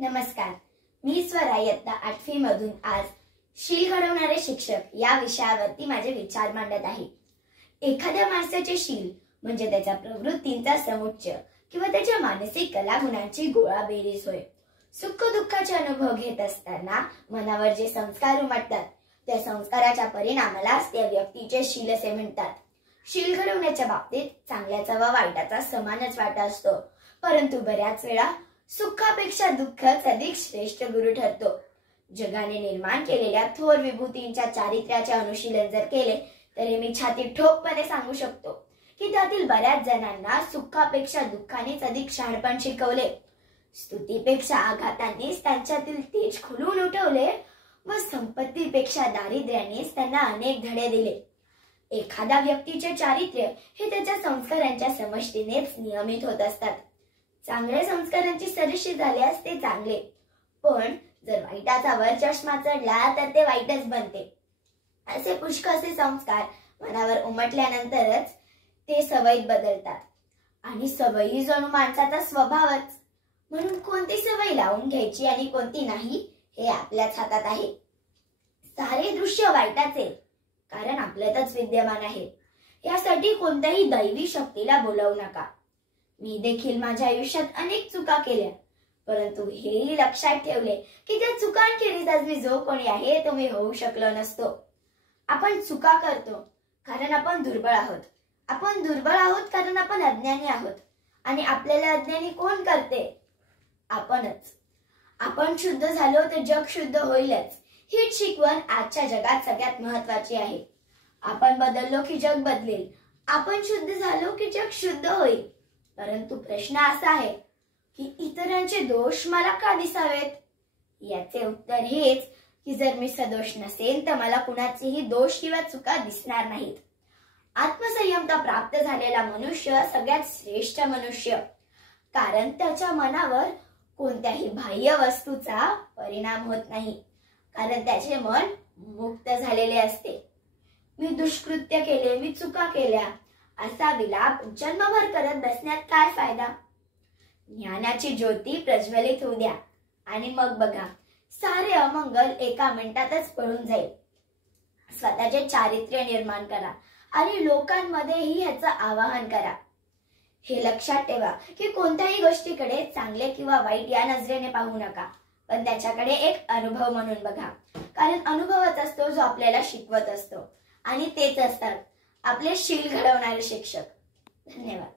नमस्कार, मी स्वरा इयत्ता 8वी मधून आज शील घडवणारे शिक्षक या विषयावरती माझे विचार मांडत आहे। एखाद्या माणसाचे शील म्हणजे त्याच्या प्रवृत्तींचा समुच्चय किंवा त्याच्या मानसिक कलागुणांची गोळाबेरीज होय। सुख दुःखाचे अनुभव घेत असताना मनावर जे संस्कार उमटतात त्या संस्काराच्या परिणामालाच त्या व्यक्तीचे शील असे म्हणतात। शील घडवण्याच्या बाबतीत चांगल्याचा व वाईटाचा समानच वाटा असतो, परंतु बऱ्याच वेळा सुखापेक्षा दुःखच अधिक श्रेष्ठ गुरु ठरतो। जगाने निर्माण केलेल्या थोर विभूतींच्या चारित्र्याचे अनुशीलन जर केले तर हे मी छाती ठोकपणे सांगू शकतो की त्यातील बऱ्याच जणांना सुखापेक्षा दुःखानेच अधिक शहाणपण शिकवले। स्तुतीपेक्षा आघातांनीच त्यांच्यातील तेज खुलून उठवले व संपत्तीपेक्षा दारिद्र्यानेच त्यांना अनेक धडे दिले। एखाद्या व्यक्तीचे चारित्र्य हे त्याच्या संस्कारांच्या समष्टीनेच नियमित होत असतात। चांगल्या संस्कारांची सरशी झाल्यास ते चांगले, पण जर वाईटाचा वर चष्मा चढला तर ते वाईटच बनते। असे पुष्कळसे संस्कार मनावर उमटल्यानंतरच ते सवयीत बदलतात आणि सवयी जणू माणसाचा स्वभावच। म्हणून कोणती सवय लावून घ्यायची आणि कोणती नाही हे आपल्याच हातात आहे। सारे दृश्य वाईटाचे कारण आपल्यातच विद्यमान आहे, यासाठी कोणत्याही दैवी शक्तीला बोलावू नका। मी देखील माझ्या आयुष्यात अनेक चुका केल्या, परंतु हेही लक्षात ठेवले की त्या चुकांखेरीज आज मी जो कोणी आहे तो मी होऊ शकलो नसतो। आपण चुका करतो कारण आपण दुर्बळ आहोत। आपण दुर्बळ आहोत कारण आपण अज्ञानी आहोत आणि आपल्याला अज्ञानी कोण करते? आपणच। आपण शुद्ध झालो तर जग शुद्ध होईलच, हीच शिकवण आजच्या जगात सगळ्यात महत्त्वाची आहे। आपण बदललो की जग बदलेल, आपण शुद्ध झालो की जग शुद्ध होईल। परंतु प्रश्न असा आहे की इतरांचे दोष मला का दिसावेत? याचे उत्तर हेच की जर मी सदोष नसेल तर मला कुणाचेही दोष किंवा चुका दिसणार नाहीत। आत्मसंयमता प्राप्त झालेला मनुष्य सगळ्यात श्रेष्ठ मनुष्य, कारण त्याच्या मनावर कोणत्याही बाह्य वस्तूचा परिणाम होत नाही, कारण त्याचे मन मुक्त झालेले असते। मी दुष्कृत्य केले, मी चुका केल्या असा विलाप जन्मभर करत बसण्यात काय फायदा? ज्ञानाची ज्योती प्रज्वलित होऊ द्या आणि मग बघा सारे अमंगल एका मिनिटातच पळून जाईल। स्वतःचे चारित्र्य निर्माण करा आणि लोकांमध्येही ह्याचं आवाहन करा। हे लक्षात ठेवा की कोणत्याही गोष्टीकडे चांगले किंवा वाईट या नजरेने पाहू नका, पण त्याच्याकडे एक अनुभव म्हणून बघा, कारण अनुभवच असतो जो आपल्याला शिकवत असतो आणि तेच असतात आपले शील घडवणारे शिक्षक। धन्यवाद।